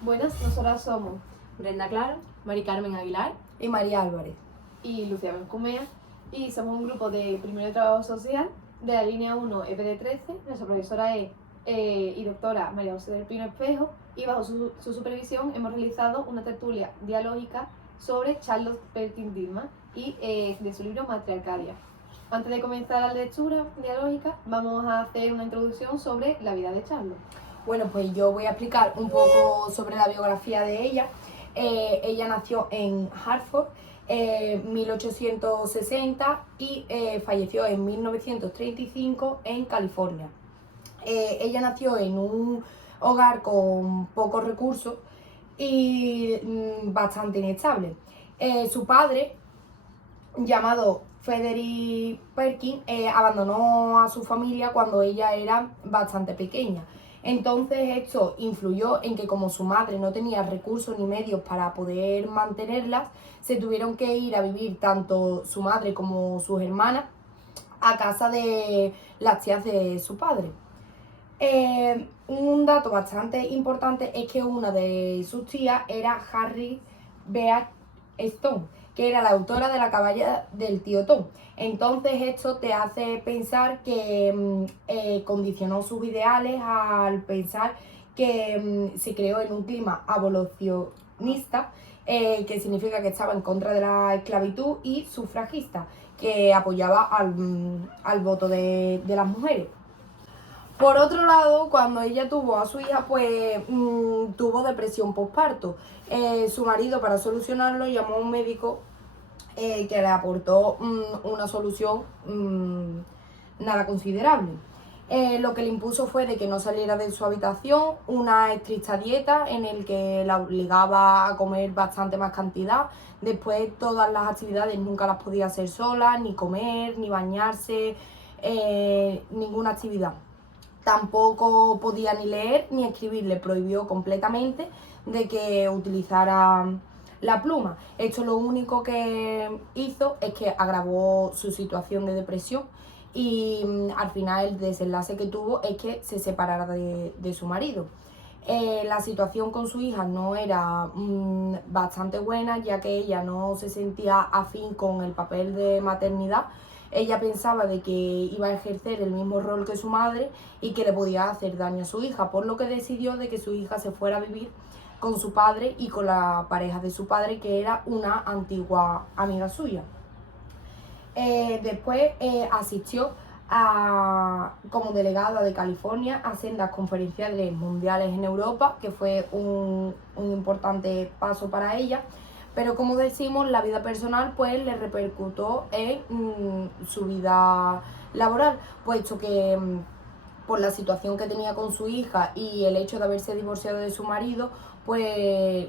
Buenas, nosotras somos Brenda Claro, Mari Carmen Aguilar y María Álvarez. y Lucía Benjumea y somos un grupo de primero de trabajo social de la línea 1 EPD 13. Nuestra profesora es y doctora María José del Pino Espejo, y bajo su supervisión hemos realizado una tertulia dialógica sobre Charlotte Perkins Gilman y de su libro Matriarcadia. Antes de comenzar la lectura dialógica, vamos a hacer una introducción sobre la vida de Charlotte. Bueno, pues yo voy a explicar un poco sobre la biografía de ella. Ella nació en Hartford en 1860 y falleció en 1935 en California. Ella nació en un hogar con pocos recursos y bastante inestable. Su padre, llamado Frederick Perkins, abandonó a su familia cuando ella era bastante pequeña. Entonces esto influyó en que, como su madre no tenía recursos ni medios para poder mantenerlas, se tuvieron que ir a vivir tanto su madre como sus hermanas a casa de las tías de su padre. Un dato bastante importante es que una de sus tías era Harriet Beecher Stowe, que era la autora de La caballa del tío Tom. Entonces esto te hace pensar que condicionó sus ideales al pensar que se creó en un clima abolicionista, que significa que estaba en contra de la esclavitud, y sufragista, que apoyaba al voto de las mujeres. Por otro lado, cuando ella tuvo a su hija, pues tuvo depresión postparto. Su marido, para solucionarlo, llamó a un médico que le aportó una solución nada considerable. Lo que le impuso fue de que no saliera de su habitación, una estricta dieta en el que la obligaba a comer bastante más cantidad. Después, todas las actividades nunca las podía hacer sola, ni comer, ni bañarse, ninguna actividad. Tampoco podía ni leer ni escribir, le prohibió completamente de que utilizara la pluma. Esto lo único que hizo es que agravó su situación de depresión y al final el desenlace que tuvo es que se separara de su marido. La situación con su hija no era bastante buena, ya que ella no se sentía afín con el papel de maternidad. Ella pensaba de que iba a ejercer el mismo rol que su madre y que le podía hacer daño a su hija, por lo que decidió de que su hija se fuera a vivir con su padre y con la pareja de su padre, que era una antigua amiga suya. Después asistió como delegada de California a sendas conferencias mundiales en Europa, que fue un importante paso para ella. Pero, como decimos, la vida personal pues le repercutió en su vida laboral, puesto que por la situación que tenía con su hija y el hecho de haberse divorciado de su marido, pues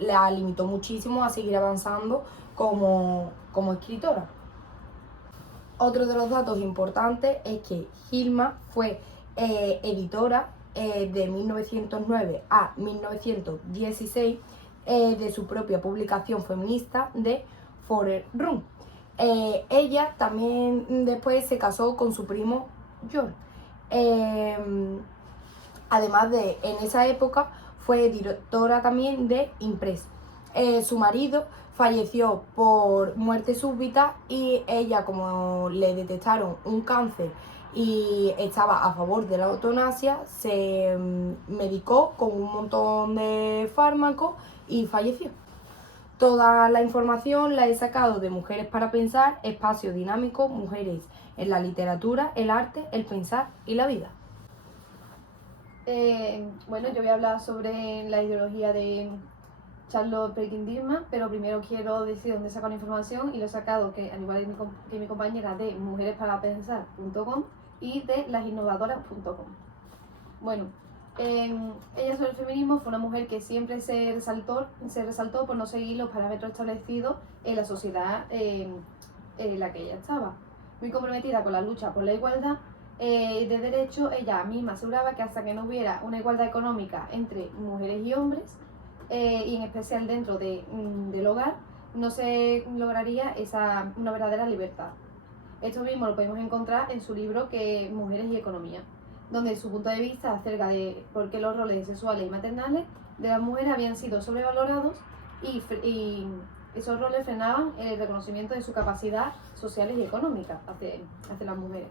la limitó muchísimo a seguir avanzando como escritora. Otro de los datos importantes es que Gilman fue editora de 1909 a 1916 de su propia publicación feminista de Forest Room. Ella también después se casó con su primo George. Además de, en esa época, fue directora también de Impress. Su marido falleció por muerte súbita y ella, como le detectaron un cáncer y estaba a favor de la eutanasia, se medicó con un montón de fármacos y falleció. Toda la información la he sacado de Mujeres para Pensar, Espacio Dinámico, Mujeres en la Literatura, el Arte, el Pensar y la Vida. Bueno, yo voy a hablar sobre la ideología de Charlotte Perkins Gilman, pero primero quiero decir dónde saco la información, y lo he sacado, que al igual que mi compañera, de mujeresparapensar.com y de lasinnovadoras.com. Bueno, ella, sobre el feminismo, fue una mujer que siempre se resaltó por no seguir los parámetros establecidos en la sociedad en la que ella estaba. Muy comprometida con la lucha por la igualdad de derechos, ella misma aseguraba que hasta que no hubiera una igualdad económica entre mujeres y hombres, y en especial dentro del hogar, no se lograría una verdadera libertad. Esto mismo lo podemos encontrar en su libro, que es Mujeres y Economía, donde su punto de vista acerca de por qué los roles sexuales y maternales de las mujeres habían sido sobrevalorados y esos roles frenaban el reconocimiento de su capacidad sociales y económicas hacia las mujeres.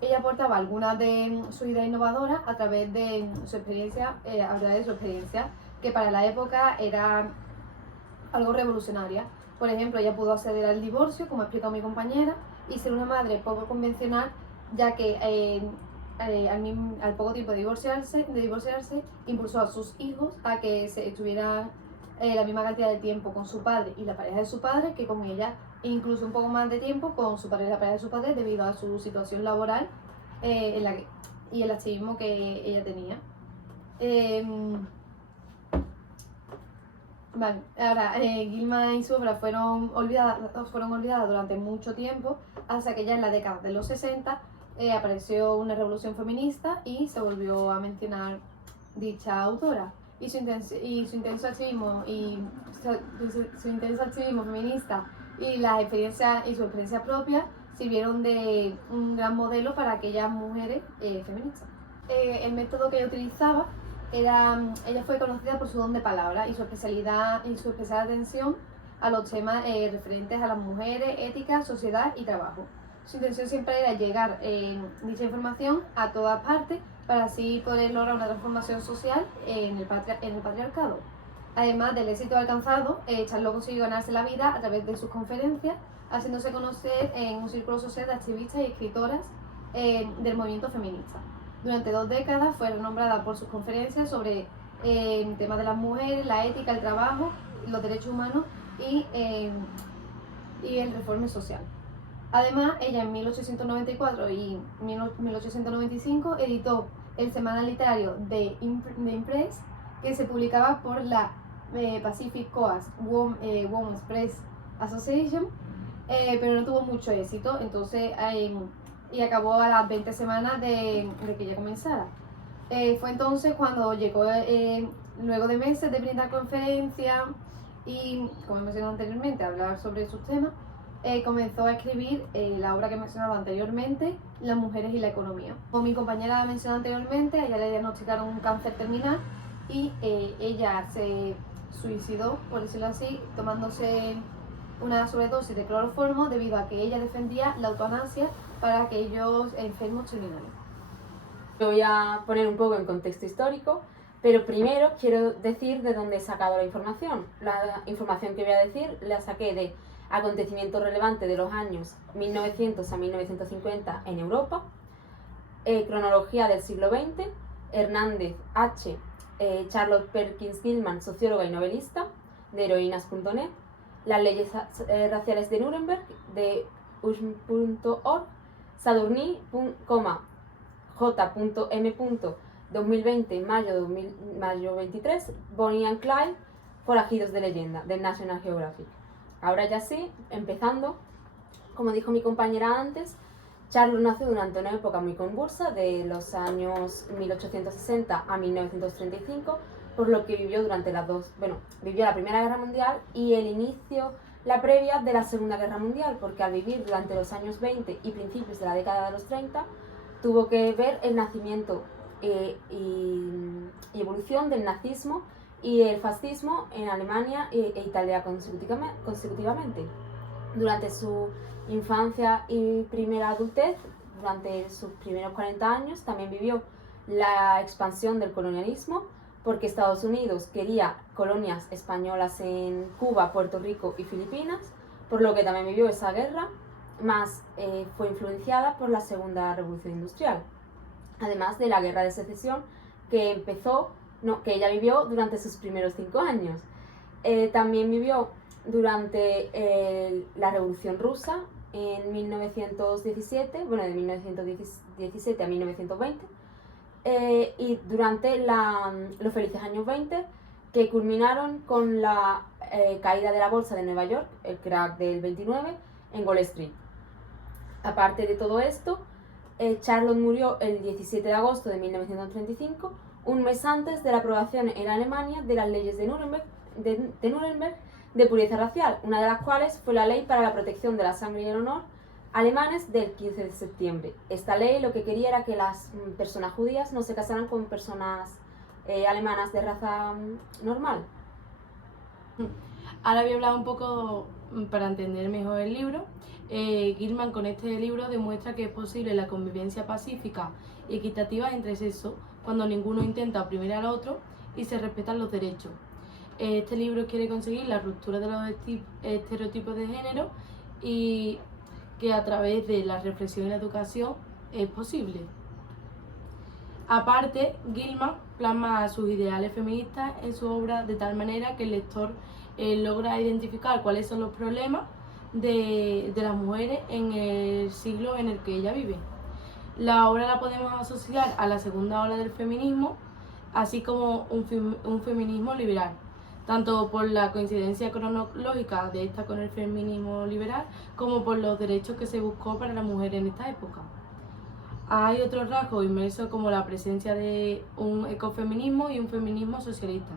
Ella aportaba algunas de sus ideas innovadoras a través de su experiencia, que para la época era algo revolucionaria. Por ejemplo, ella pudo acceder al divorcio, como ha explicado mi compañera, y ser una madre poco convencional, ya que al poco tiempo de divorciarse, impulsó a sus hijos a que estuvieran la misma cantidad de tiempo con su padre y la pareja de su padre que con ella, e incluso un poco más de tiempo con su padre y la pareja de su padre debido a su situación laboral y el activismo que ella tenía. Vale, ahora Gilman y su obra fueron olvidadas durante mucho tiempo, hasta que ya en la década de los 60 apareció una revolución feminista y se volvió a mencionar dicha autora. Y su intenso activismo feminista y su experiencia propia sirvieron de un gran modelo para aquellas mujeres feministas. El método que ella utilizaba ella fue conocida por su don de palabra y su especial atención a los temas referentes a las mujeres, ética, sociedad y trabajo. Su intención siempre era llegar dicha información a todas partes para así poder lograr una transformación social en el patriarcado. Además del éxito alcanzado, Charlotte consiguió ganarse la vida a través de sus conferencias, haciéndose conocer en un círculo social de activistas y escritoras del movimiento feminista. Durante 2 décadas fue renombrada por sus conferencias sobre temas de las mujeres, la ética, el trabajo, los derechos humanos y el reforma social. Además, ella en 1894 y 1895 editó el semanal literario The Impress, que se publicaba por la Pacific Coast Women's Press Association, pero no tuvo mucho éxito, entonces y acabó a las 20 semanas de que ella comenzara. Fue entonces cuando llegó, luego de meses de brindar conferencias y, como he mencionado anteriormente, hablar sobre sus temas, comenzó a escribir la obra que he mencionado anteriormente, Las mujeres y la economía. Como mi compañera ha mencionado anteriormente, a ella le diagnosticaron un cáncer terminal y ella se suicidó, por decirlo así, tomándose una sobredosis de cloroformo debido a que ella defendía la eutanasia para aquellos enfermos terminales. Voy a poner un poco en contexto histórico, pero primero quiero decir de dónde he sacado la información. La información que voy a decir la saqué de acontecimientos relevantes de los años 1900 a 1950 en Europa, cronología del siglo XX, Hernández H., Charlotte Perkins Gilman, socióloga y novelista, de heroínas.net, las leyes raciales de Nuremberg, de ush.org, Sadurní, J.M. 2020, mayo 23, Bonnie and Clyde, forajidos de leyenda, del National Geographic. Ahora ya sí, empezando, como dijo mi compañera antes, Charlotte nació durante una época muy convulsa, de los años 1860 a 1935, por lo que vivió vivió la Primera Guerra Mundial y la previa de la Segunda Guerra Mundial, porque al vivir durante los años 20 y principios de la década de los 30, tuvo que ver el nacimiento y evolución del nazismo y el fascismo en Alemania e Italia consecutivamente. Durante su infancia y primera adultez, durante sus primeros 40 años, también vivió la expansión del colonialismo, porque Estados Unidos quería colonias españolas en Cuba, Puerto Rico y Filipinas, por lo que también vivió esa guerra, más fue influenciada por la Segunda Revolución Industrial, además de la Guerra de Secesión que ella vivió durante sus primeros 5 años. También vivió durante la Revolución Rusa en 1917, de 1917 a 1920, y durante los felices años 20, que culminaron con la caída de la bolsa de Nueva York, el crack del 29, en Wall Street. Aparte de todo esto, Charlotte murió el 17 de agosto de 1935, un mes antes de la aprobación en Alemania de las leyes de Nuremberg de pureza racial, una de las cuales fue la Ley para la Protección de la Sangre y el Honor alemanes del 15 de septiembre. Esta ley lo que quería era que las personas judías no se casaran con personas alemanas de raza normal. Ahora voy a hablar un poco para entender mejor el libro. Gilman con este libro demuestra que es posible la convivencia pacífica y equitativa entre sexos cuando ninguno intenta oprimir al otro y se respetan los derechos. Este libro quiere conseguir la ruptura de los estereotipos de género y que a través de la reflexión y la educación es posible. Aparte, Gilman plasma sus ideales feministas en su obra de tal manera que el lector logra identificar cuáles son los problemas de las mujeres en el siglo en el que ella vive. La obra la podemos asociar a la segunda ola del feminismo, así como un feminismo liberal, tanto por la coincidencia cronológica de esta con el feminismo liberal, como por los derechos que se buscó para la mujer en esta época. Hay otros rasgos inmersos como la presencia de un ecofeminismo y un feminismo socialista,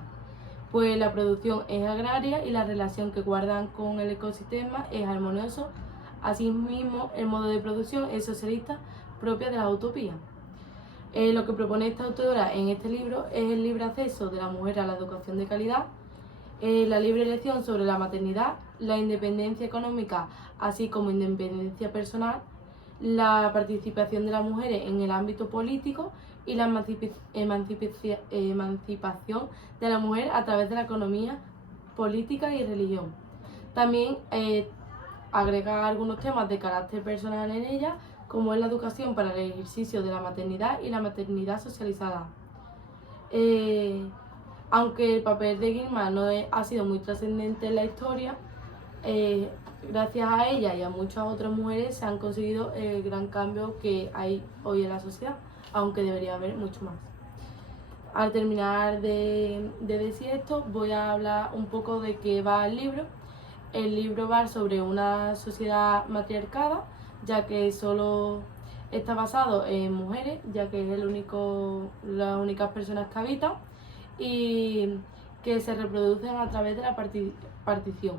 pues la producción es agraria y la relación que guardan con el ecosistema es armonioso. Asimismo, el modo de producción es socialista, propia de la utopía. Lo que propone esta autora en este libro es el libre acceso de la mujer a la educación de calidad, la libre elección sobre la maternidad, la independencia económica, así como independencia personal, la participación de las mujeres en el ámbito político y la emancipación de la mujer a través de la economía, política y religión. También agrega algunos temas de carácter personal en ella, como es la educación para el ejercicio de la maternidad y la maternidad socializada. Aunque el papel de Gilman no ha sido muy trascendente en la historia, gracias a ella y a muchas otras mujeres se han conseguido el gran cambio que hay hoy en la sociedad, aunque debería haber mucho más. Al terminar de decir esto, voy a hablar un poco de qué va el libro. El libro va sobre una sociedad matriarcada, ya que solo está basado en mujeres, ya que es las únicas personas que habitan y que se reproducen a través de la partición.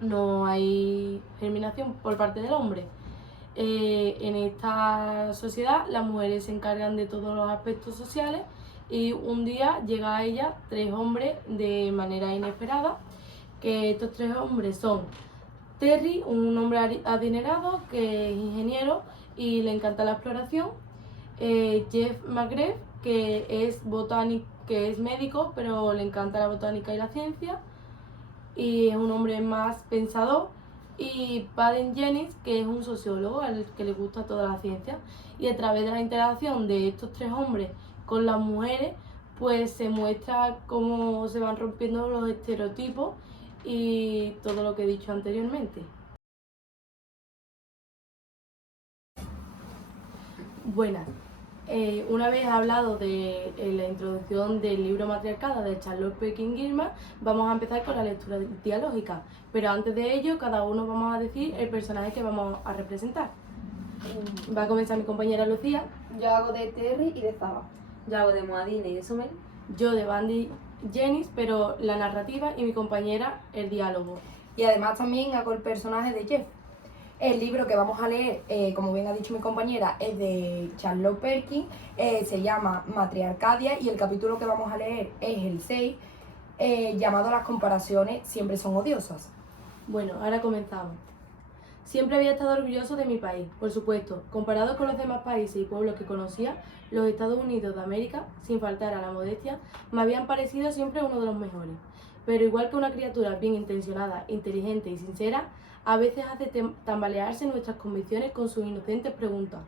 No hay germinación por parte del hombre. En esta sociedad las mujeres se encargan de todos los aspectos sociales y un día llega a ella 3 hombres de manera inesperada, que estos 3 hombres son Terry, un hombre adinerado que es ingeniero y le encanta la exploración, Jeff McGreff, que es médico pero le encanta la botánica y la ciencia y es un hombre más pensador, y Baden Jennings, que es un sociólogo al que le gusta toda la ciencia, y a través de la interacción de estos 3 hombres con las mujeres pues se muestra cómo se van rompiendo los estereotipos y todo lo que he dicho anteriormente. Buenas. Una vez hablado de la introducción del libro Matriarcada de Charlotte Perkins Gilman, vamos a empezar con la lectura dialógica, pero antes de ello cada uno vamos a decir el personaje que vamos a representar. Va a comenzar mi compañera Lucía. Yo hago de Terry y de Zaba. Yo hago de Moadine y de Somel. Yo de Bandy Jennings, pero la narrativa, y mi compañera el diálogo. Y además también hago el personaje de Jeff. El libro que vamos a leer, como bien ha dicho mi compañera, es de Charlotte Perkins, se llama Matriarcadia, y el capítulo que vamos a leer es el 6, llamado Las comparaciones siempre son odiosas. Bueno, ahora comenzamos. Siempre había estado orgulloso de mi país, por supuesto. Comparado con los demás países y pueblos que conocía, los Estados Unidos de América, sin faltar a la modestia, me habían parecido siempre uno de los mejores. Pero igual que una criatura bien intencionada, inteligente y sincera, a veces hace tambalearse nuestras convicciones con sus inocentes preguntas.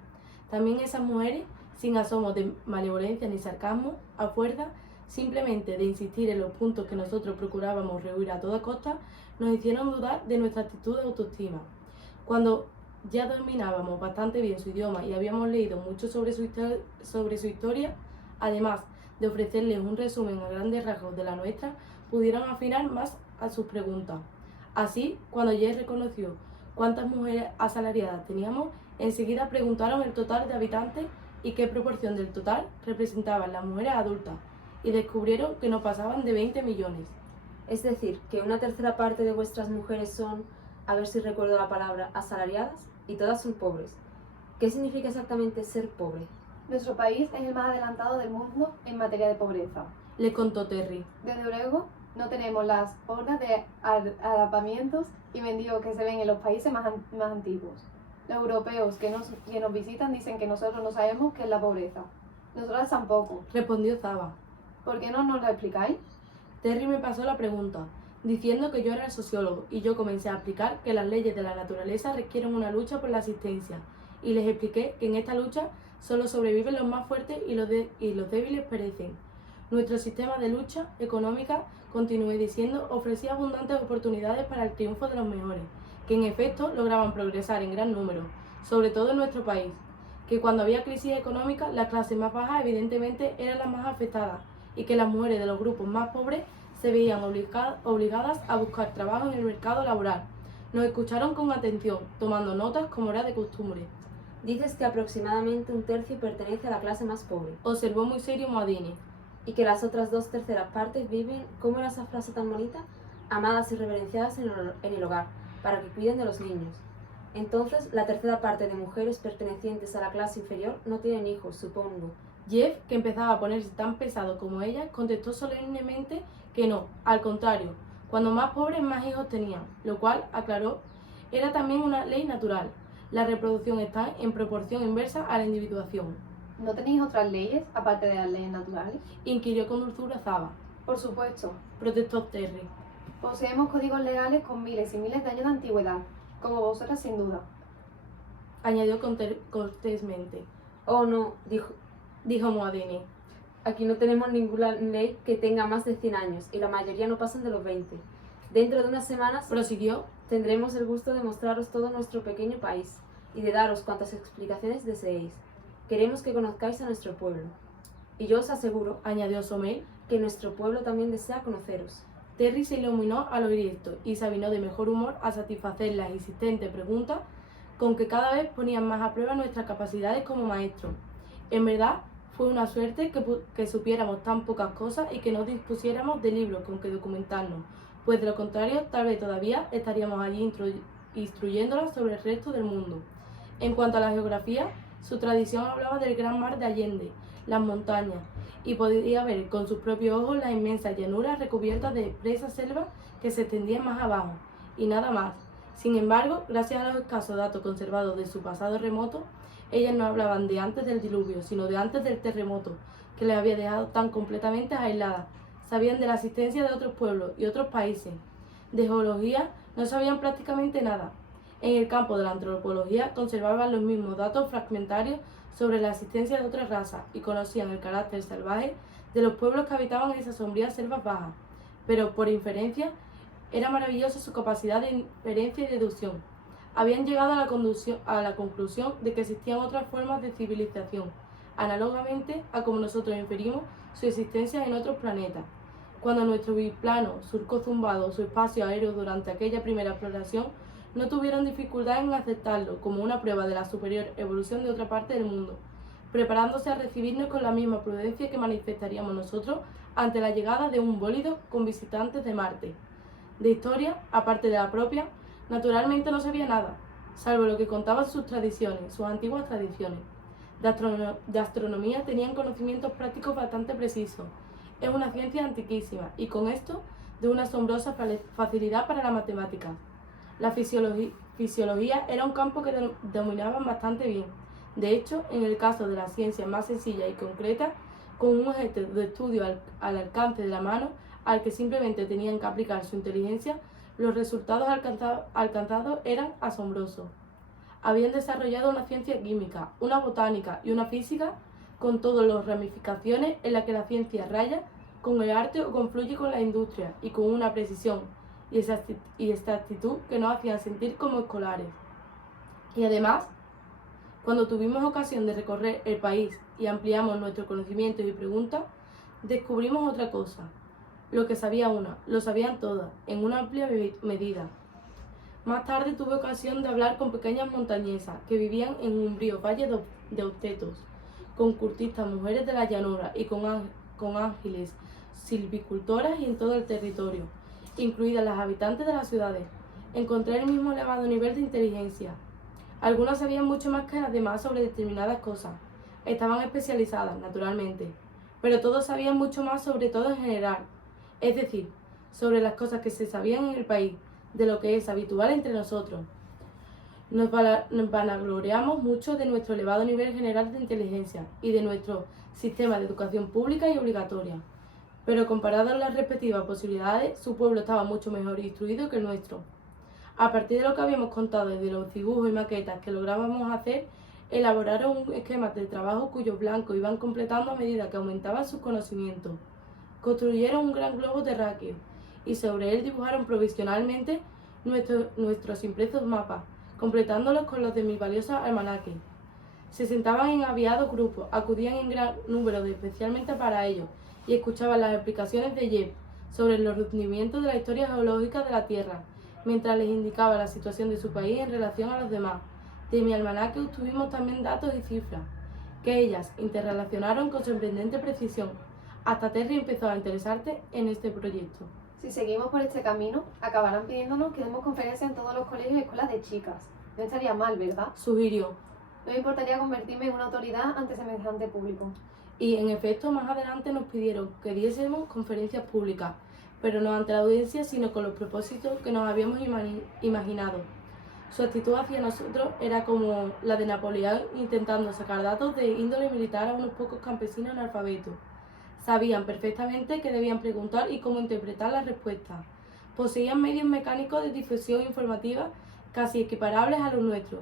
También esas mujeres, sin asomos de malevolencia ni sarcasmo, a fuerza simplemente de insistir en los puntos que nosotros procurábamos rehuir a toda costa, nos hicieron dudar de nuestra actitud de autoestima. Cuando ya dominábamos bastante bien su idioma y habíamos leído mucho sobre su historia, además de ofrecerles un resumen a grandes rasgos de la nuestra, pudieron afinar más a sus preguntas. Así, cuando Jess reconoció cuántas mujeres asalariadas teníamos, enseguida preguntaron el total de habitantes y qué proporción del total representaban las mujeres adultas, y descubrieron que no pasaban de 20 millones. Es decir, que una tercera parte de vuestras mujeres son, a ver si recuerdo la palabra, asalariadas, y todas son pobres. ¿Qué significa exactamente ser pobre? Nuestro país es el más adelantado del mundo en materia de pobreza. Le contó Terry. Desde luego, no tenemos las hordas de arrapamientos y mendigos que se ven en los países más antiguos. Los europeos que nos visitan dicen que nosotros no sabemos qué es la pobreza. Nosotras tampoco. Respondió Zaba. ¿Por qué no nos la explicáis? Terry me pasó la pregunta, diciendo que yo era el sociólogo, y yo comencé a explicar que las leyes de la naturaleza requieren una lucha por la existencia, y les expliqué que en esta lucha solo sobreviven los más fuertes y los débiles perecen. Nuestro sistema de lucha económica, continué diciendo, ofrecía abundantes oportunidades para el triunfo de los mejores, que en efecto lograban progresar en gran número, sobre todo en nuestro país, que cuando había crisis económica las clases más bajas evidentemente eran las más afectadas y que las mujeres de los grupos más pobres se veían obligadas a buscar trabajo en el mercado laboral. Nos escucharon con atención, tomando notas como era de costumbre. Dices que aproximadamente un tercio pertenece a la clase más pobre Observó muy serio Moadini. y que las otras 2/3 partes viven, ¿cómo era esa frase tan bonita? Amadas y reverenciadas en el hogar, para que cuiden de los niños. Entonces, la tercera parte de mujeres pertenecientes a la clase inferior no tienen hijos, supongo. Jeff, que empezaba a ponerse tan pesado como ella, contestó solemnemente que no, al contrario, cuando más pobres más hijos tenían, lo cual, aclaró, era también una ley natural. La reproducción está en proporción inversa a la individuación. ¿No tenéis otras leyes, aparte de las leyes naturales? Inquirió con dulzura Zaba. Por supuesto. Protestó Terry. Poseemos códigos legales con miles y miles de años de antigüedad, como vosotras sin duda. Añadió cortésmente. Oh, no, Dijo Moadini. aquí no tenemos ninguna ley que tenga más de 100 años y la mayoría no pasan de los 20. Dentro de unas semanas Prosiguió. tendremos el gusto de mostraros todo nuestro pequeño país y de daros cuantas explicaciones deseéis. Queremos que conozcáis a nuestro pueblo. Y yo os aseguro Añadió Somel. que nuestro pueblo también desea conoceros. Terry se iluminó al oír esto y se avinó de mejor humor a satisfacer las insistentes preguntas con que cada vez ponían más a prueba nuestras capacidades como maestros. En verdad, fue una suerte que supiéramos tan pocas cosas y que no dispusiéramos de libros con que documentarnos, pues de lo contrario, tal vez todavía estaríamos allí instruyéndolas sobre el resto del mundo. En cuanto a la geografía, su tradición hablaba del gran mar de Allende, las montañas, y podía ver con sus propios ojos las inmensas llanuras recubiertas de espesas selvas que se extendían más abajo, y nada más. Sin embargo, gracias a los escasos datos conservados de su pasado remoto, ellas no hablaban de antes del diluvio, sino de antes del terremoto, que les había dejado tan completamente aisladas. Sabían de la existencia de otros pueblos y otros países. De geología no sabían prácticamente nada. En el campo de la antropología conservaban los mismos datos fragmentarios sobre la existencia de otras razas y conocían el carácter salvaje de los pueblos que habitaban en esas sombrías selvas bajas. Pero, por inferencia, era maravillosa su capacidad de inferencia y deducción. Habían llegado a la conclusión de que existían otras formas de civilización, análogamente a como nosotros inferimos su existencia en otros planetas. Cuando nuestro biplano surcó zumbado su espacio aéreo durante aquella primera exploración, no tuvieron dificultad en aceptarlo como una prueba de la superior evolución de otra parte del mundo, preparándose a recibirnos con la misma prudencia que manifestaríamos nosotros ante la llegada de un bólido con visitantes de Marte. De historia, aparte de la propia, naturalmente no sabía nada, salvo lo que contaban sus tradiciones, sus antiguas tradiciones. De astronomía tenían conocimientos prácticos bastante precisos. Es una ciencia antiquísima y con esto de una asombrosa facilidad para la matemática. La fisiología era un campo que dominaban bastante bien. De hecho, en el caso de la ciencia más sencilla y concreta, con un objeto de estudio al alcance de la mano, al que simplemente tenían que aplicar su inteligencia, los resultados alcanzados eran asombrosos. Habían desarrollado una ciencia química, una botánica y una física con todas las ramificaciones en las que la ciencia raya con el arte o confluye con la industria y con una precisión y exactitud que nos hacían sentir como escolares. Y además, cuando tuvimos ocasión de recorrer el país y ampliamos nuestros conocimientos y preguntas, descubrimos otra cosa. Lo que sabía una, lo sabían todas, en una amplia medida. Más tarde tuve ocasión de hablar con pequeñas montañesas que vivían en un umbrío valle de Austetos, con cultistas mujeres de la llanura y con ángeles silvicultoras y en todo el territorio, incluidas las habitantes de las ciudades. Encontré el mismo elevado nivel de inteligencia. Algunas sabían mucho más que las demás sobre determinadas cosas, Estaban especializadas, naturalmente, pero todos sabían mucho más sobre todo en general, es decir, sobre las cosas que se sabían en el país, de lo que es habitual entre nosotros. Nos vanagloriamos mucho de nuestro elevado nivel general de inteligencia y de nuestro sistema de educación pública y obligatoria, pero comparado a las respectivas posibilidades, su pueblo estaba mucho mejor instruido que el nuestro. A partir de lo que habíamos contado y de los dibujos y maquetas que lográbamos hacer, elaboraron un esquema de trabajo cuyos blancos iban completando a medida que aumentaban sus conocimientos. Construyeron un gran globo terráqueo y sobre él dibujaron provisionalmente nuestros impresos mapas, completándolos con los de mis valiosos almanaques. Se sentaban en aviados grupos, acudían en gran número especialmente para ellos, y escuchaban las explicaciones de Jeff sobre los rendimientos de la historia geológica de la Tierra, mientras les indicaba la situación de su país en relación a los demás. De mi almanaque obtuvimos también datos y cifras, que ellas interrelacionaron con sorprendente precisión. Hasta Terry empezó a interesarse en este proyecto. Si seguimos por este camino, acabarán pidiéndonos que demos conferencias en todos los colegios y escuelas de chicas. No estaría mal, ¿verdad? Sugirió. No me importaría convertirme en una autoridad ante semejante público. Y en efecto, más adelante nos pidieron que diésemos conferencias públicas, pero no ante la audiencia, sino con los propósitos que nos habíamos imaginado. Su actitud hacia nosotros era como la de Napoleón intentando sacar datos de índole militar a unos pocos campesinos analfabetos. Sabían perfectamente qué debían preguntar y cómo interpretar las respuestas. Poseían medios mecánicos de difusión informativa casi equiparables a los nuestros.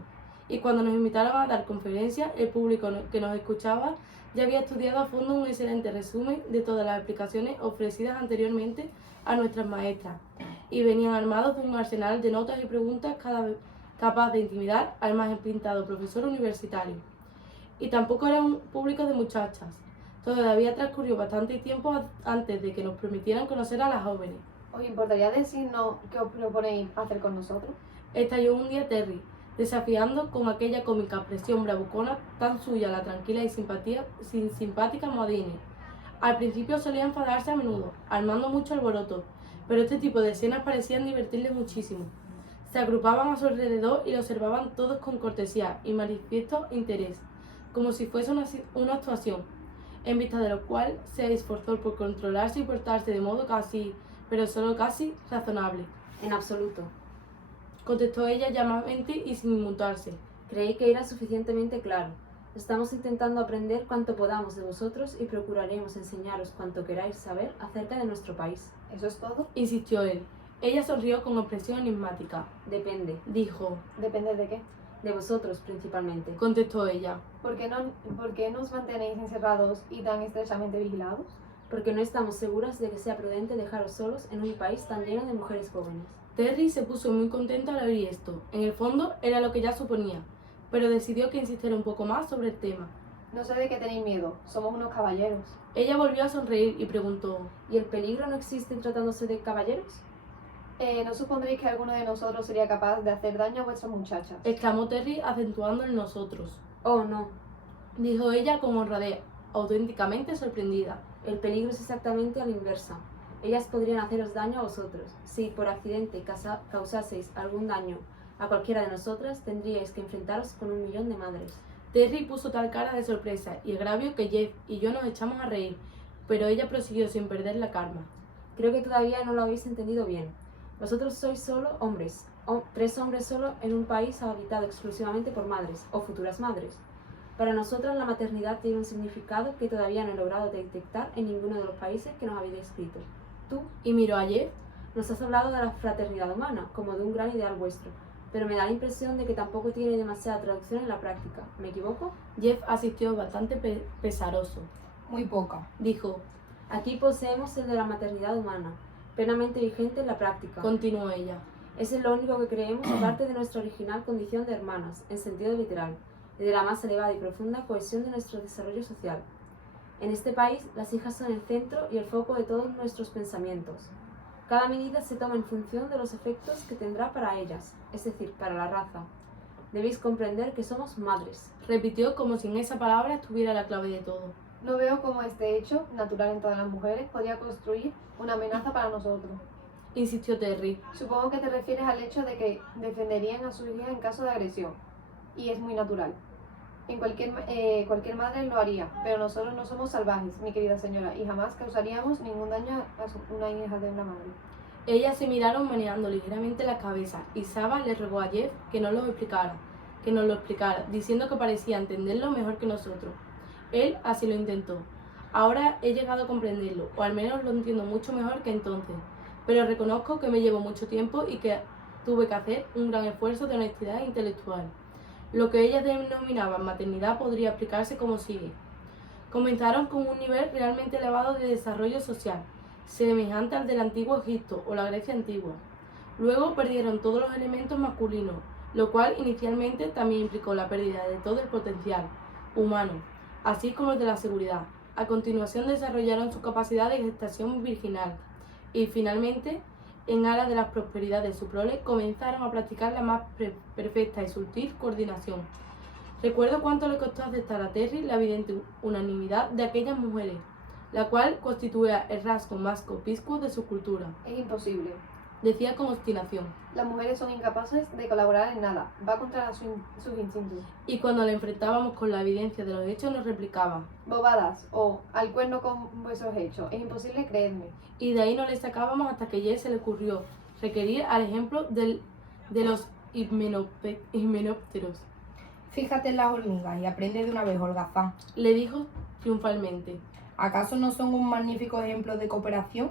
Y cuando nos invitaron a dar conferencias, el público que nos escuchaba ya había estudiado a fondo un excelente resumen de todas las explicaciones ofrecidas anteriormente a nuestras maestras, y venían armados de un arsenal de notas y preguntas cada vez capaz de intimidar al más empintado profesor universitario. Y tampoco era un público de muchachas. Todavía transcurrió bastante tiempo antes de que nos permitieran conocer a las jóvenes. ¿Os importaría decirnos qué os proponéis hacer con nosotros? Estalló un día Terry, desafiando con aquella cómica expresión bravucona tan suya la tranquila y simpática Modine. Al principio solía enfadarse a menudo, armando mucho alboroto, pero este tipo de escenas parecían divertirle muchísimo. Se agrupaban a su alrededor y lo observaban todos con cortesía y manifiesto interés, como si fuese una actuación, en vista de lo cual se esforzó por controlarse y portarse de modo casi, pero solo casi, razonable. En absoluto. Contestó ella llamamente y sin inmutarse. Creí que era suficientemente claro. Estamos intentando aprender cuanto podamos de vosotros y procuraremos enseñaros cuanto queráis saber acerca de nuestro país. ¿Eso es todo? Insistió él. Ella sonrió con expresión enigmática. Depende. Dijo. ¿Depende de qué? De vosotros principalmente. Contestó ella. ¿Por qué nos mantenéis encerrados y tan estrechamente vigilados? Porque no estamos seguras de que sea prudente dejaros solos en un país tan lleno de mujeres jóvenes. Terry se puso muy contenta al oír esto. En el fondo era lo que ya suponía, pero decidió que insistiera un poco más sobre el tema. No sé de qué tenéis miedo, somos unos caballeros. Ella volvió a sonreír y preguntó. ¿Y el peligro no existe tratándose de caballeros? ¿No supondréis que alguno de nosotros sería capaz de hacer daño a vuestras muchachas? Exclamó Terry acentuando el nosotros. Oh, no. Dijo ella con honradez, auténticamente sorprendida. El peligro es exactamente a la inversa. Ellas podrían haceros daño a vosotros. Si por accidente causaseis algún daño a cualquiera de nosotras, tendríais que enfrentaros con 1.000.000 de madres. Terry puso tal cara de sorpresa y agravio que Jeff y yo nos echamos a reír, pero ella prosiguió sin perder la calma. Creo que todavía no lo habéis entendido bien. Vosotros sois solo hombres, 3 hombres solo en un país habitado exclusivamente por madres o futuras madres. Para nosotras la maternidad tiene un significado que todavía no he logrado detectar en ninguno de los países que nos habéis descrito. Tú, Y miró a Jeff. nos has hablado de la fraternidad humana, como de un gran ideal vuestro, pero me da la impresión de que tampoco tiene demasiada traducción en la práctica. ¿Me equivoco? Jeff asistió bastante pesaroso. Muy poca. Dijo. Aquí poseemos el de la maternidad humana, plenamente vigente en la práctica. Continuó ella. Es lo único que creemos aparte de nuestra original condición de hermanas, en sentido literal, y de la más elevada y profunda cohesión de nuestro desarrollo social. En este país, las hijas son el centro y el foco de todos nuestros pensamientos. Cada medida se toma en función de los efectos que tendrá para ellas, es decir, para la raza. Debéis comprender que somos madres. Repitió como si en esa palabra estuviera la clave de todo. No veo cómo este hecho, natural en todas las mujeres, podría construir una amenaza para nosotros. Insistió Terry. Supongo que te refieres al hecho de que defenderían a sus hijas en caso de agresión. Y es muy natural. Cualquier madre lo haría, pero nosotros no somos salvajes, mi querida señora, y jamás causaríamos ningún daño a una hija de una madre. Ellas se miraron meneando ligeramente la cabeza y Saba le rogó a Jeff que nos lo explicara, diciendo que parecía entenderlo mejor que nosotros. Él así lo intentó. Ahora he llegado a comprenderlo, o al menos lo entiendo mucho mejor que entonces, pero reconozco que me llevó mucho tiempo y que tuve que hacer un gran esfuerzo de honestidad intelectual. Lo que ellas denominaban maternidad podría explicarse como sigue. Comenzaron con un nivel realmente elevado de desarrollo social, semejante al del antiguo Egipto o la Grecia antigua. Luego perdieron todos los elementos masculinos, lo cual inicialmente también implicó la pérdida de todo el potencial humano, así como el de la seguridad. A continuación desarrollaron su capacidad de gestación virginal y finalmente, en aras de la prosperidad de su prole, comenzaron a practicar la más perfecta y sutil coordinación. Recuerdo cuánto le costó aceptar a Terry la evidente unanimidad de aquellas mujeres, la cual constituía el rasgo más conspicuo de su cultura. Es imposible. Decía con obstinación. Las mujeres son incapaces de colaborar en nada, va contra sus instintos. Y cuando la enfrentábamos con la evidencia de los hechos nos replicaba. Bobadas, o al cuerno con vuestros hechos, es imposible creerme. Y de ahí no le sacábamos hasta que Jess se le ocurrió requerir al ejemplo de los himenópteros. Fíjate en las hormigas y aprende de una vez, holgazán. Le dijo triunfalmente. ¿Acaso no son un magnífico ejemplo de cooperación?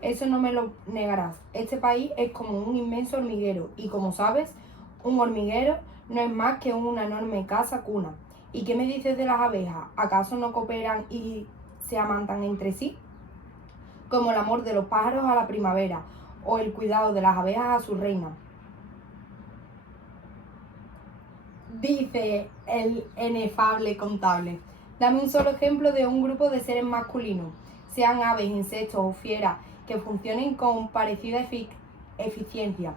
Eso no me lo negarás. Este país es como un inmenso hormiguero y, como sabes, un hormiguero no es más que una enorme casa cuna. ¿Y qué me dices de las abejas? ¿Acaso no cooperan y se amantan entre sí? Como el amor de los pájaros a la primavera o el cuidado de las abejas a su reina. Dice el inefable contable. Dame un solo ejemplo de un grupo de seres masculinos, sean aves, insectos o fieras, que funcionen con parecida eficiencia.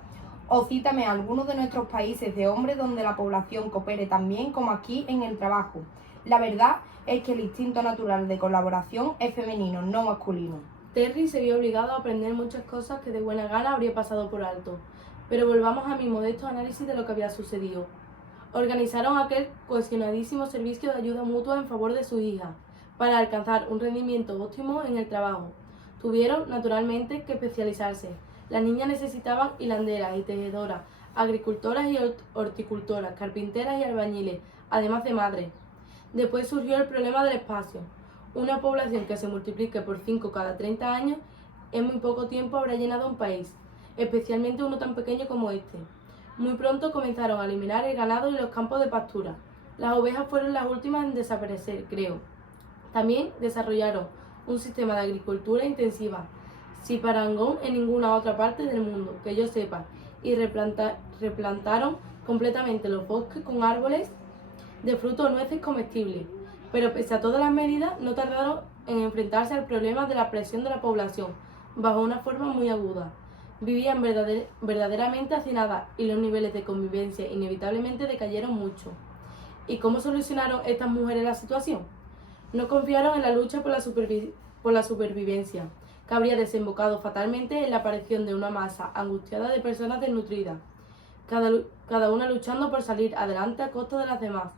O cítame algunos de nuestros países de hombres donde la población coopere tan bien como aquí en el trabajo. La verdad es que el instinto natural de colaboración es femenino, no masculino. Terry se vio obligado a aprender muchas cosas que de buena gana habría pasado por alto. Pero volvamos a mi modesto análisis de lo que había sucedido. Organizaron aquel cohesionadísimo servicio de ayuda mutua en favor de su hija, para alcanzar un rendimiento óptimo en el trabajo. Tuvieron, naturalmente, que especializarse. Las niñas necesitaban hilanderas y tejedoras, agricultoras y horticultoras, carpinteras y albañiles, además de madres. Después surgió el problema del espacio. Una población que se multiplique por 5 cada 30 años, en muy poco tiempo habrá llenado un país, especialmente uno tan pequeño como este. Muy pronto comenzaron a eliminar el ganado y los campos de pastura. Las ovejas fueron las últimas en desaparecer, creo. También desarrollaron un sistema de agricultura intensiva, sin parangón en ninguna otra parte del mundo, que yo sepa, y replantaron completamente los bosques con árboles de frutos o nueces comestibles. Pero pese a todas las medidas, no tardaron en enfrentarse al problema de la presión de la población, bajo una forma muy aguda. Vivían verdaderamente hacinadas y los niveles de convivencia inevitablemente decayeron mucho. ¿Y cómo solucionaron estas mujeres la situación? No confiaron en la lucha por la supervivencia, que habría desembocado fatalmente en la aparición de una masa angustiada de personas desnutridas, cada una luchando por salir adelante a costa de las demás,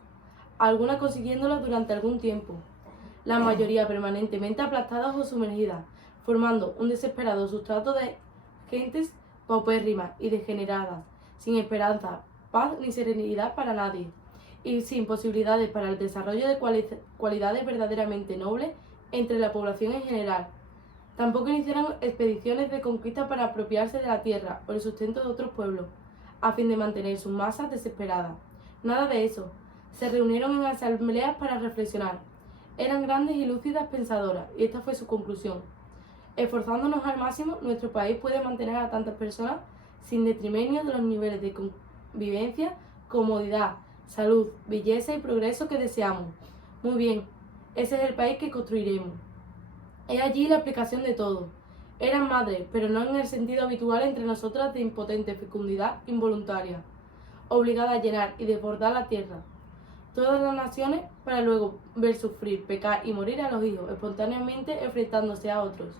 algunas consiguiéndolo durante algún tiempo, la mayoría permanentemente aplastadas o sumergidas, formando un desesperado sustrato de gentes paupérrimas y degeneradas, sin esperanza, paz ni serenidad para nadie, y sin posibilidades para el desarrollo de cualidades verdaderamente nobles entre la población en general. Tampoco iniciaron expediciones de conquista para apropiarse de la tierra o el sustento de otros pueblos, a fin de mantener sus masas desesperadas. Nada de eso. Se reunieron en asambleas para reflexionar. Eran grandes y lúcidas pensadoras, y esta fue su conclusión. Esforzándonos al máximo, nuestro país puede mantener a tantas personas sin detrimento de los niveles de convivencia, comodidad, salud, belleza y progreso que deseamos. Muy bien, ese es el país que construiremos. He allí la aplicación de todo. Eran madres, pero no en el sentido habitual entre nosotras de impotente fecundidad involuntaria, obligada a llenar y desbordar la tierra. Todas las naciones para luego ver sufrir, pecar y morir a los hijos, espontáneamente enfrentándose a otros.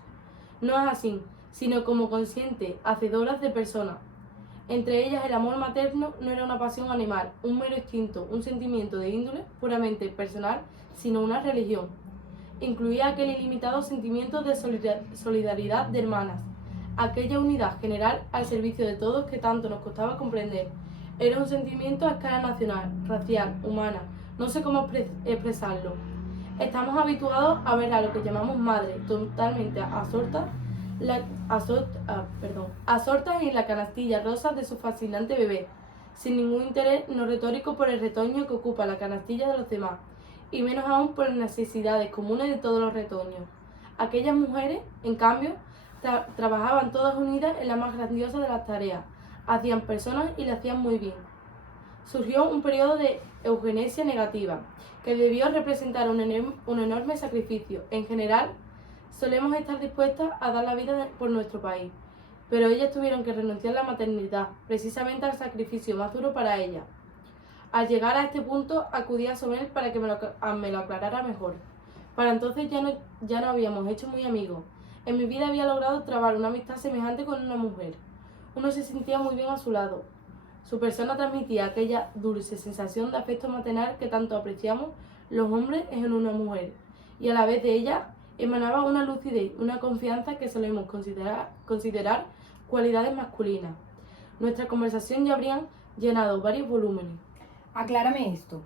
No es así, sino como conscientes, hacedoras de personas. Entre ellas, el amor materno no era una pasión animal, un mero instinto, un sentimiento de índole puramente personal, sino una religión. Incluía aquel ilimitado sentimiento de solidaridad de hermanas, aquella unidad general al servicio de todos que tanto nos costaba comprender. Era un sentimiento a escala nacional, racial, humana, no sé cómo expresarlo. Estamos habituados a ver a lo que llamamos madre, totalmente absortas en la canastilla rosa de su fascinante bebé, sin ningún interés no retórico por el retoño que ocupa la canastilla de los demás, y menos aún por las necesidades comunes de todos los retoños. Aquellas mujeres, en cambio, trabajaban todas unidas en la más grandiosa de las tareas, hacían personas y le hacían muy bien. Surgió un periodo de eugenesia negativa, que debió representar un enorme sacrificio. En general, solemos estar dispuestas a dar la vida por nuestro país, pero ellas tuvieron que renunciar a la maternidad, precisamente al sacrificio más duro para ellas. Al llegar a este punto, acudí a Somel para que me lo aclarara mejor. Para entonces ya no habíamos hecho muy amigos. En mi vida había logrado trabar una amistad semejante con una mujer. Uno se sentía muy bien a su lado. Su persona transmitía aquella dulce sensación de afecto maternal que tanto apreciamos los hombres en una mujer, y a la vez de ella emanaba una lucidez, una confianza que solemos considerar cualidades masculinas. Nuestra conversación ya habrían llenado varios volúmenes. Aclárame esto.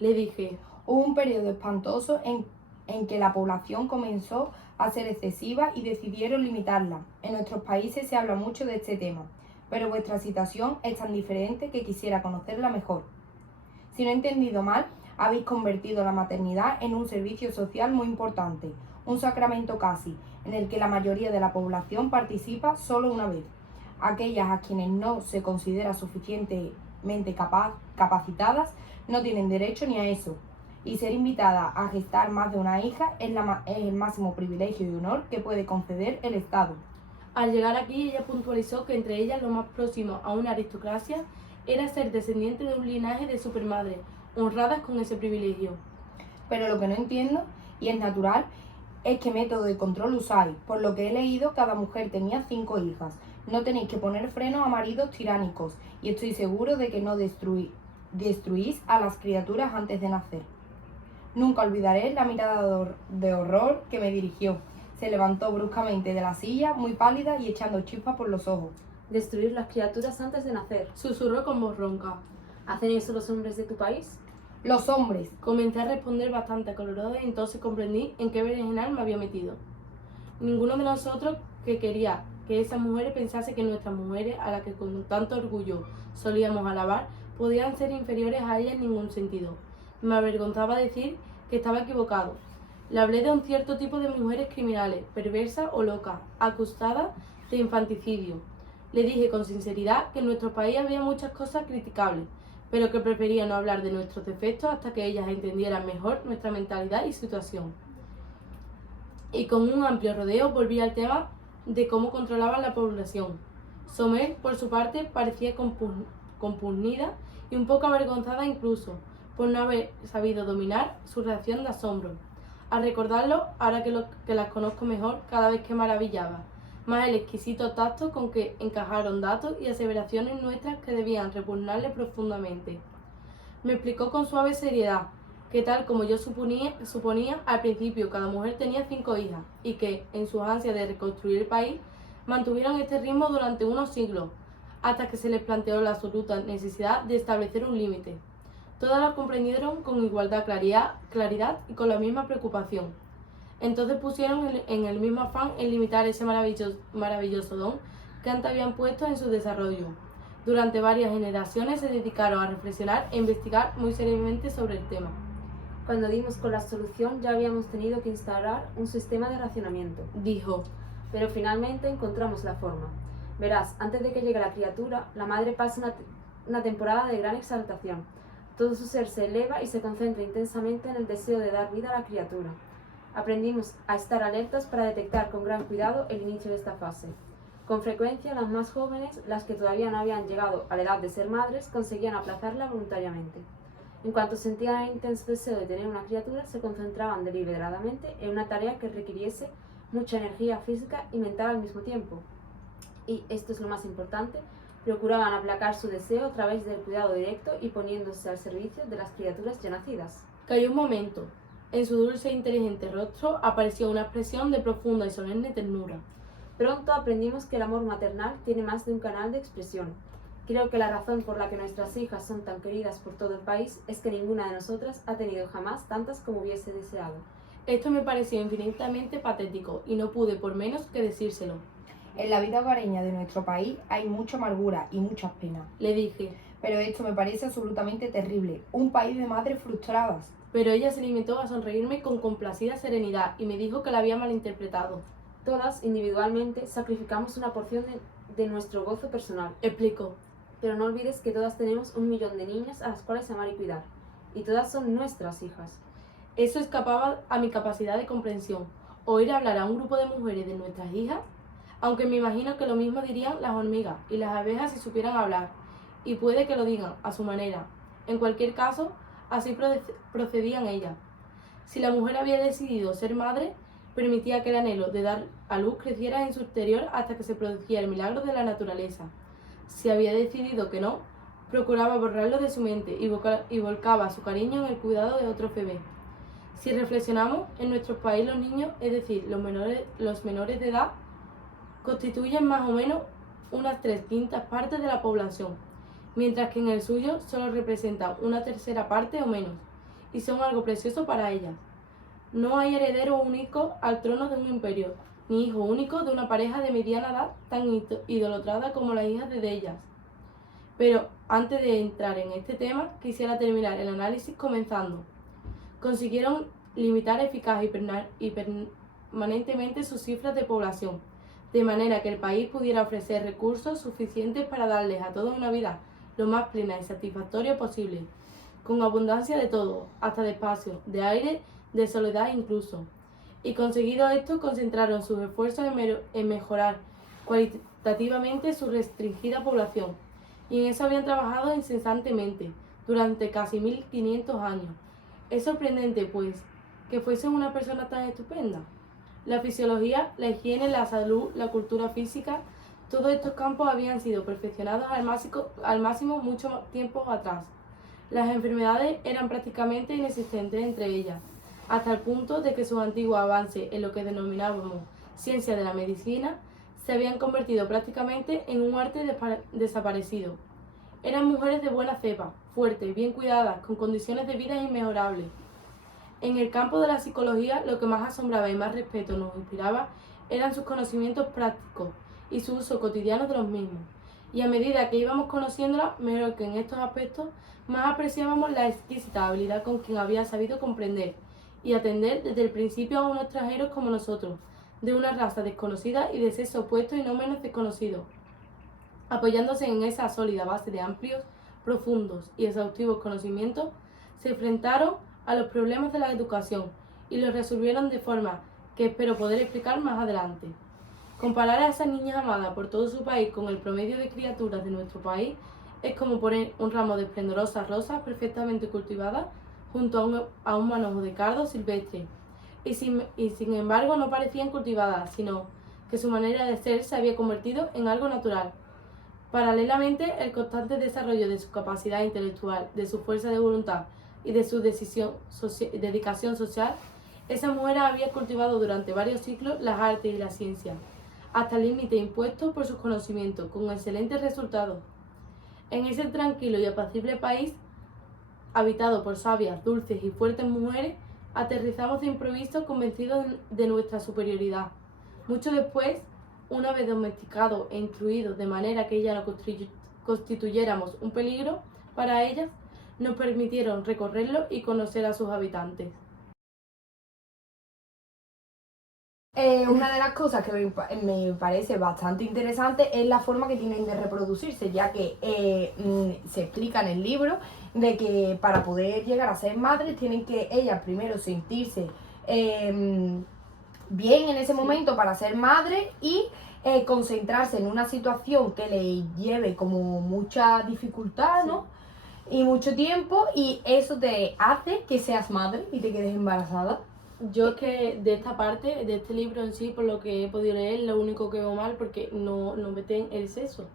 Le dije, Hubo un periodo espantoso en que la población comenzó a ser excesiva y decidieron limitarla. En nuestros países se habla mucho de este tema, pero vuestra situación es tan diferente que quisiera conocerla mejor. Si no he entendido mal, habéis convertido la maternidad en un servicio social muy importante, un sacramento casi, en el que la mayoría de la población participa solo una vez. Aquellas a quienes no se considera suficientemente capacitadas no tienen derecho ni a eso, y ser invitada a gestar más de una hija es el máximo privilegio y honor que puede conceder el Estado. Al llegar aquí, ella puntualizó que entre ellas lo más próximo a una aristocracia era ser descendiente de un linaje de supermadres, honradas con ese privilegio. Pero lo que no entiendo, y es natural, es qué método de control usáis. Por lo que he leído, cada mujer tenía 5 hijas. No tenéis que poner freno a maridos tiránicos, y estoy seguro de que no destruís a las criaturas antes de nacer. Nunca olvidaré la mirada de horror que me dirigió. Se levantó bruscamente de la silla, muy pálida y echando chispas por los ojos. Destruir las criaturas antes de nacer. Susurró con voz ronca. ¿Hacen eso los hombres de tu país? Los hombres. Comencé a responder bastante acalorada y entonces comprendí en qué berenjenal me había metido. Ninguno de nosotros que quería que esas mujeres pensase que nuestras mujeres, a las que con tanto orgullo solíamos alabar, podían ser inferiores a ellas en ningún sentido. Me avergonzaba decir que estaba equivocado. Le hablé de un cierto tipo de mujeres criminales, perversas o locas, acusadas de infanticidio. Le dije con sinceridad que en nuestro país había muchas cosas criticables, pero que prefería no hablar de nuestros defectos hasta que ellas entendieran mejor nuestra mentalidad y situación. Y con un amplio rodeo volví al tema de cómo controlaban la población. Somel, por su parte, parecía compunida y un poco avergonzada incluso, por no haber sabido dominar su reacción de asombro. Al recordarlo, ahora que las conozco mejor, cada vez que maravillaba más el exquisito tacto con que encajaron datos y aseveraciones nuestras que debían repugnarle profundamente. Me explicó con suave seriedad que tal como yo suponía, al principio cada mujer tenía 5 hijas y que, en sus ansias de reconstruir el país, mantuvieron este ritmo durante unos siglos, hasta que se les planteó la absoluta necesidad de establecer un límite. Todas lo comprendieron con igualdad claridad y con la misma preocupación. Entonces pusieron en el mismo afán en limitar ese maravilloso don que antes habían puesto en su desarrollo. Durante varias generaciones se dedicaron a reflexionar e investigar muy seriamente sobre el tema. Cuando dimos con la solución ya habíamos tenido que instaurar un sistema de racionamiento, Dijo, pero finalmente encontramos la forma. Verás, antes de que llegue la criatura, la madre pasa una temporada de gran exaltación. Todo su ser se eleva y se concentra intensamente en el deseo de dar vida a la criatura. Aprendimos a estar alertas para detectar con gran cuidado el inicio de esta fase. Con frecuencia, las más jóvenes, las que todavía no habían llegado a la edad de ser madres, conseguían aplazarla voluntariamente. En cuanto sentían el intenso deseo de tener una criatura, se concentraban deliberadamente en una tarea que requiriese mucha energía física y mental al mismo tiempo. Y, esto es lo más importante, procuraban aplacar su deseo a través del cuidado directo y poniéndose al servicio de las criaturas ya nacidas. Cayó un momento. En su dulce e inteligente rostro apareció una expresión de profunda y solemne ternura. Pronto aprendimos que el amor maternal tiene más de un canal de expresión. Creo que la razón por la que nuestras hijas son tan queridas por todo el país es que ninguna de nosotras ha tenido jamás tantas como hubiese deseado. Esto me pareció infinitamente patético y no pude por menos que decírselo. En la vida hogareña de nuestro país hay mucha amargura y muchas penas. Le dije, Pero esto me parece absolutamente terrible. Un país de madres frustradas. pero ella se limitó a sonreírme con complacida serenidad y me dijo que la había malinterpretado. Todas, individualmente, sacrificamos una porción de nuestro gozo personal. Explicó. Pero no olvides que todas tenemos 1 millón de niñas a las cuales amar y cuidar. Y todas son nuestras hijas. Eso escapaba a mi capacidad de comprensión. Oír hablar a un grupo de mujeres de nuestras hijas, aunque me imagino que lo mismo dirían las hormigas y las abejas si supieran hablar, y puede que lo digan a su manera. En cualquier caso, así procedían ellas. Si la mujer había decidido ser madre, permitía que el anhelo de dar a luz creciera en su interior hasta que se producía el milagro de la naturaleza. Si había decidido que no, procuraba borrarlo de su mente y volcaba su cariño en el cuidado de otro bebé. Si reflexionamos, en nuestro país los niños, es decir, los menores de edad, constituyen más o menos unas 3/5 partes de la población, mientras que en el suyo solo representan una 1/3 parte o menos, y son algo precioso para ellas. No hay heredero único al trono de un imperio, ni hijo único de una pareja de mediana edad tan idolatrada como las hijas de ellas. Pero antes de entrar en este tema, quisiera terminar el análisis comenzando. Consiguieron limitar eficaz y permanentemente sus cifras de población, de manera que el país pudiera ofrecer recursos suficientes para darles a todos una vida lo más plena y satisfactoria posible, con abundancia de todo, hasta de espacio, de aire, de soledad incluso. Y conseguido esto, concentraron sus esfuerzos en mejorar cualitativamente su restringida población, y en eso habían trabajado incesantemente durante casi 1500 años. Es sorprendente, pues, que fuesen una persona tan estupenda. La fisiología, la higiene, la salud, la cultura física, todos estos campos habían sido perfeccionados al máximo mucho tiempo atrás. Las enfermedades eran prácticamente inexistentes entre ellas, hasta el punto de que sus antiguos avances en lo que denominábamos ciencia de la medicina se habían convertido prácticamente en un arte desaparecido. Eran mujeres de buena cepa, fuertes, bien cuidadas, con condiciones de vida inmejorables. En el campo de la psicología, lo que más asombraba y más respeto nos inspiraba eran sus conocimientos prácticos y su uso cotidiano de los mismos. Y a medida que íbamos conociéndola, mejor que en estos aspectos, más apreciábamos la exquisita habilidad con quien había sabido comprender y atender desde el principio a unos extranjeros como nosotros, de una raza desconocida y de sexo opuesto y no menos desconocido. Apoyándose en esa sólida base de amplios, profundos y exhaustivos conocimientos, se enfrentaron a los problemas de la educación y los resolvieron de forma que espero poder explicar más adelante. Comparar a esas niñas amadas por todo su país con el promedio de criaturas de nuestro país es como poner un ramo de esplendorosas rosas perfectamente cultivadas junto a un manojo de cardo silvestre, y sin embargo no parecían cultivadas, sino que su manera de ser se había convertido en algo natural. Paralelamente, el constante desarrollo de su capacidad intelectual, de su fuerza de voluntad y de su dedicación social, esa mujer había cultivado durante varios siglos las artes y la ciencia, hasta el límite impuesto por sus conocimientos, con excelentes resultados. En ese tranquilo y apacible país, habitado por sabias, dulces y fuertes mujeres, aterrizamos de improviso convencidos de nuestra superioridad. Mucho después, una vez domesticados e instruidos de manera que ya no constituyéramos un peligro para ellas, nos permitieron recorrerlo y conocer a sus habitantes. Una de las cosas que me parece bastante interesante es la forma que tienen de reproducirse, ya que se explica en el libro de que para poder llegar a ser madres tienen que ellas primero sentirse bien en ese momento para ser madre y concentrarse en una situación que le lleve como mucha dificultad, ¿no? Y mucho tiempo, y eso te hace que seas madre y te quedes embarazada. Yo es que de esta parte, de este libro en sí, por lo que he podido leer, lo único que veo mal porque no meten el sexo.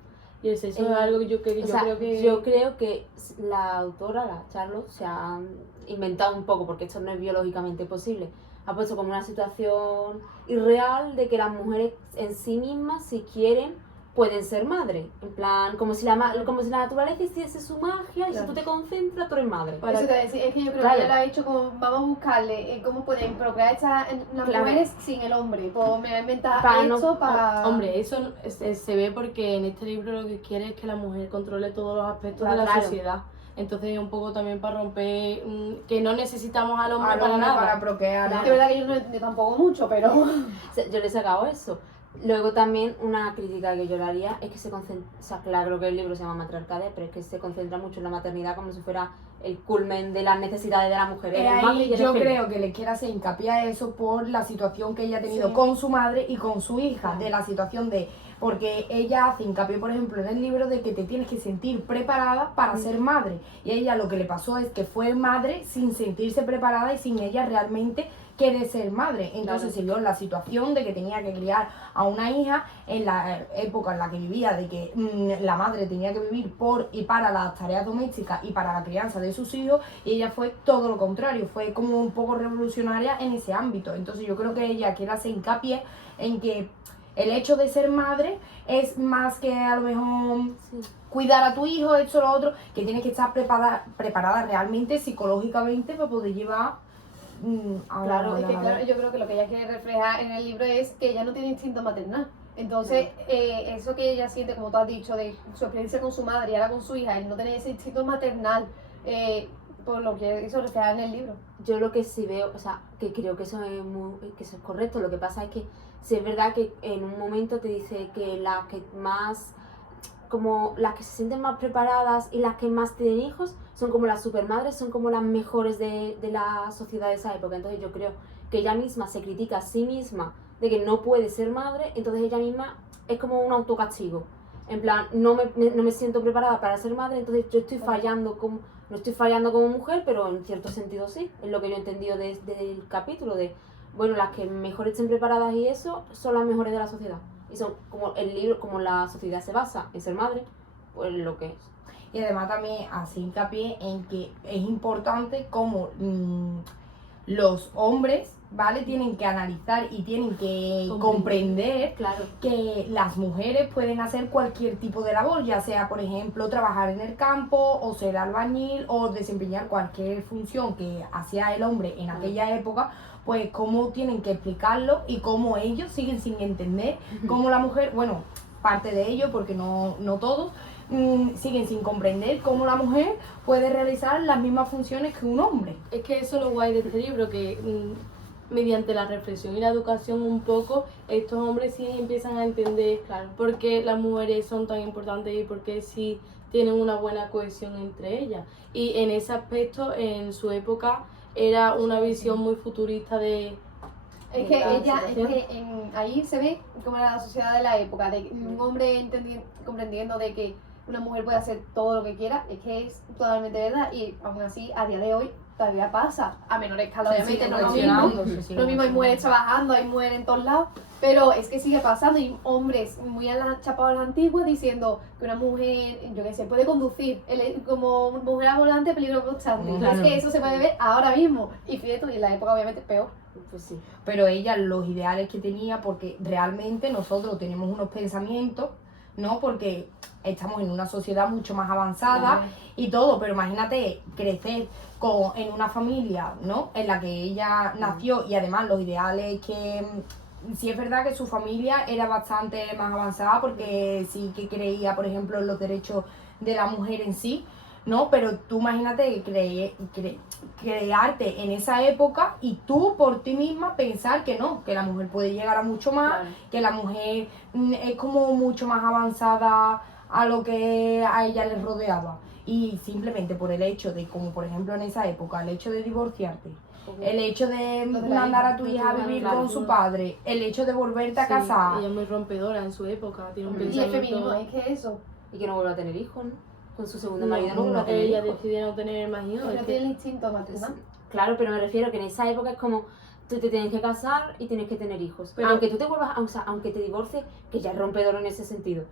Y el sexo es algo que yo O sea, creo que... yo creo que la autora, la Charlotte, se ha inventado un poco, porque esto no es biológicamente posible. Ha puesto como una situación irreal de que las mujeres en sí mismas, si quieren, pueden ser madres. En plan, como si la naturaleza hiciese su magia y si tú te concentras, tú eres madre. Eso te voy a decir, es que yo creo Claro. que ella lo ha hecho como, vamos a buscarle cómo pueden procrear las Claro. mujeres sin el hombre. Pues me voy a inventar Para no- esto para... Hombre, eso se ve porque en este libro lo que quiere es que la mujer controle todos los aspectos de la Claro. sociedad. Entonces es un poco también para romper que no necesitamos al hombre Al para hombre nada. para procrear. Es verdad que yo no yo tampoco mucho, pero... O sea, yo le he sacado eso. Luego también una crítica que yo le haría es que se concentra, o sea, claro que el libro se llama Matriarcado, pero es que se concentra mucho en la maternidad como si fuera el culmen de las necesidades de la mujer. Eres madre y Ahí eres yo feliz. creo que le quiere hacer hincapié a eso por la situación que ella ha tenido Sí. con su madre y con su hija, de la situación de... Porque ella hace hincapié, por ejemplo, en el libro de que te tienes que sentir preparada para ser madre. Y a ella lo que le pasó es que fue madre sin sentirse preparada y sin ella realmente querer ser madre. Entonces se vio en la situación de que tenía que criar a una hija en la época en la que vivía, de que la madre tenía que vivir por y para las tareas domésticas y para la crianza de sus hijos, y ella fue todo lo contrario, fue como un poco revolucionaria en ese ámbito. Entonces yo creo que ella quiere hacer hincapié en que el hecho de ser madre es más que a lo mejor Sí. cuidar a tu hijo, esto, lo otro, que tienes que estar preparada realmente, psicológicamente, para poder llevar a Claro, Es que claro, yo creo que lo que ella quiere reflejar en el libro es que ella no tiene instinto maternal. Entonces, eso que ella siente, como tú has dicho, de su experiencia con su madre y ahora con su hija, el no tener ese instinto maternal, por lo que eso refleja en el libro. Yo lo que sí veo, o sea, que creo que eso es correcto. Lo que pasa es que sí es verdad que en un momento te dice que las que más, como las que se sienten más preparadas y las que más tienen hijos son como las supermadres, son como las mejores de la sociedad de esa época. Entonces yo creo que ella misma se critica a sí misma de que no puede ser madre, entonces ella misma es como un autocastigo. En plan, no me siento preparada para ser madre, entonces yo estoy fallando como, no estoy fallando como mujer, pero en cierto sentido sí, es lo que yo he entendido desde el capítulo de, bueno, las que mejor estén preparadas y eso son las mejores de la sociedad. Y son como el libro, como la sociedad se basa en ser madre, pues lo que es. Y además también hace hincapié en que es importante como los hombres, ¿vale? Tienen que analizar y tienen que comprender Claro. que las mujeres pueden hacer cualquier tipo de labor, ya sea, por ejemplo, trabajar en el campo, o ser albañil, o desempeñar cualquier función que hacía el hombre en aquella época, pues cómo tienen que explicarlo y cómo ellos siguen sin entender cómo la mujer, bueno, parte de ello, porque no todos, siguen sin comprender cómo la mujer puede realizar las mismas funciones que un hombre. Es que eso es lo guay de este libro, que mediante la reflexión y la educación un poco, estos hombres sí empiezan a entender Claro. por qué las mujeres son tan importantes y por qué sí tienen una buena cohesión entre ellas. Y en ese aspecto, en su época, era una visión muy futurista de... Es que La ella, situación. ahí se ve cómo era la sociedad de la época, de un hombre comprendiendo de que una mujer puede hacer todo lo que quiera, es que es totalmente verdad, y aún así a día de hoy todavía pasa, a menor escala obviamente, no es lo mismo. Lo mismo, hay mujeres trabajando, hay mujeres en todos lados, pero es que sigue pasando, y hombres muy chapados a la antigua diciendo que una mujer, yo qué sé, puede conducir, como mujer al volante, peligro constante. Entonces Claro. que eso se puede ver ahora mismo, y fíjate, y en la época obviamente peor. Pues sí. Pero ella los ideales que tenía, porque realmente nosotros tenemos unos pensamientos, ¿no? Porque estamos en una sociedad mucho más avanzada y todo, pero imagínate crecer en una familia, ¿no? En la que ella nació, y además los ideales que... Sí es verdad que su familia era bastante más avanzada, porque sí que creía, por ejemplo, en los derechos de la mujer en sí, ¿no? Pero tú imagínate crearte en esa época y tú por ti misma pensar que no, que la mujer puede llegar a mucho más, Claro. que la mujer es como mucho más avanzada a lo que a ella le rodeaba. Y simplemente por el hecho de, como por ejemplo en esa época, el hecho de divorciarte, el hecho de Lo de la mandar hija, a tu hija a vivir claro. con su padre, el hecho de volverte a Sí, casar. ella es muy rompedora en su época, tiene un Y el pensamiento... feminismo, es que eso, Y que no vuelva a tener hijos, ¿no? Con su segundo No, marido no vuelva a tener ella hijos. decidió no tener más hijos. no es que- tiene el instinto maternal. Claro, pero me refiero que en esa época es como tú te tienes que casar y tienes que tener hijos. Pero- aunque tú te vuelvas, o sea, aunque te divorcies, que ya es rompedor en ese sentido,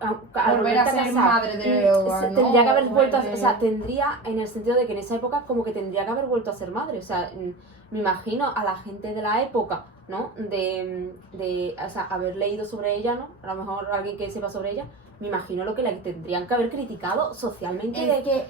al Volver a volverte ser casar, madre de ¿no? tendría que haber vuelto a, de- o sea, tendría en el sentido de que en esa época como que tendría que haber vuelto a ser madre, o sea, me imagino a la gente de la época, ¿no? O sea, haber leído sobre ella, ¿no? A lo mejor alguien que sepa sobre ella, me imagino lo que le tendrían que haber criticado socialmente Es de que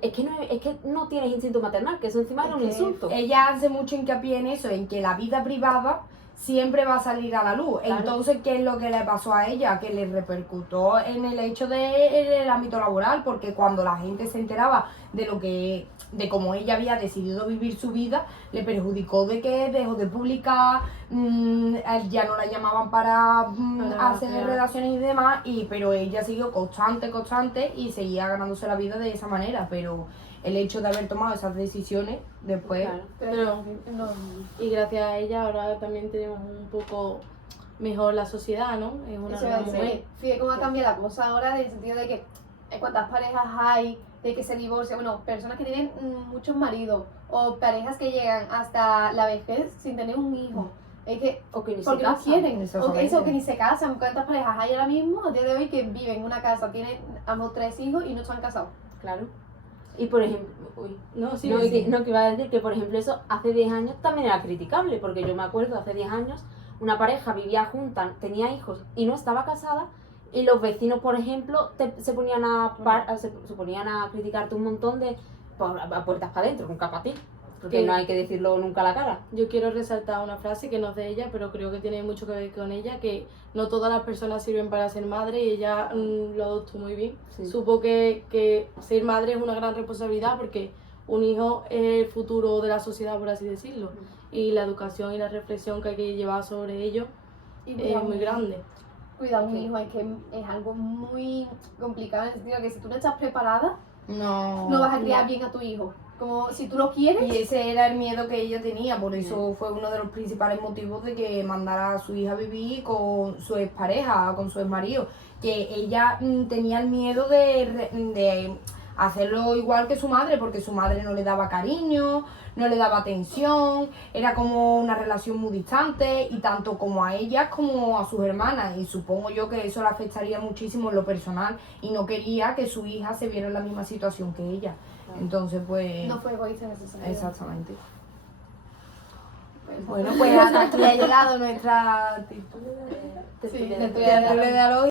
es que no tienes instinto maternal, que eso encima era un que insulto. ella hace mucho hincapié en eso, en que la vida privada siempre va a salir a la luz. Claro. Entonces, ¿qué es lo que le pasó a ella? Que le repercutó en el hecho del ámbito laboral, porque cuando la gente se enteraba de cómo ella había decidido vivir su vida, le perjudicó de que dejó de publicar, ya no la llamaban para hacer crear. redacciones y demás, pero ella siguió constante y seguía ganándose la vida de esa manera, pero el hecho de haber tomado esas decisiones después... Claro. Pero, no, Y gracias a ella ahora también tenemos un poco mejor la sociedad, ¿no? Es una eso gran es, mujer. fíjate cómo ha cambiado la cosa ahora, en el sentido de que cuántas parejas hay, de que se divorcian, bueno, personas que tienen muchos maridos, o parejas que llegan hasta la vejez sin tener un hijo. Es que O que ni se porque no casan. quieren, o Exactamente. eso que ni se casan. ¿Cuántas parejas hay ahora mismo, a día de hoy, que viven en una casa, tienen a lo mejor 3 hijos y no se han casado? Claro. Y por ejemplo, uy, No, sí, no, sí. no, que iba a decir que, por ejemplo, eso hace 10 años también era criticable, porque yo me acuerdo, hace 10 años, una pareja vivía junta, tenía hijos y no estaba casada, y los vecinos, por ejemplo, se ponían se ponían a criticarte un montón de a puertas para adentro, nunca para ti, porque Que- no hay que decirlo nunca a la cara. Yo quiero resaltar una frase que no es de ella, pero creo que tiene mucho que ver con ella, que no todas las personas sirven para ser madre, y ella lo adoptó muy bien. Sí. Supo que ser madre es una gran responsabilidad, porque un hijo es el futuro de la sociedad, por así decirlo. Y la educación y la reflexión que hay que llevar sobre ello Y es cuidar muy un- grande. Cuidar a un hijo es que es algo muy complicado, en el sentido de que si tú no estás preparada, no vas a criar bien a tu hijo. Como si tú lo quieres, Y ese era el miedo que ella tenía, por eso fue uno de los principales motivos de que mandara a su hija a vivir con su expareja, con su exmarido, que ella tenía el miedo de hacerlo igual que su madre, porque su madre no le daba cariño, no le daba atención, era como una relación muy distante, y tanto como a ellas como a sus hermanas, y supongo yo que eso le afectaría muchísimo en lo personal, y no quería que su hija se viera en la misma situación que ella. Entonces, pues... no fue egoísta en ese sentido. Exactamente. Pues, Bueno, pues hasta aquí ha llegado nuestra sí, Tertulia. tertulia de tertulia de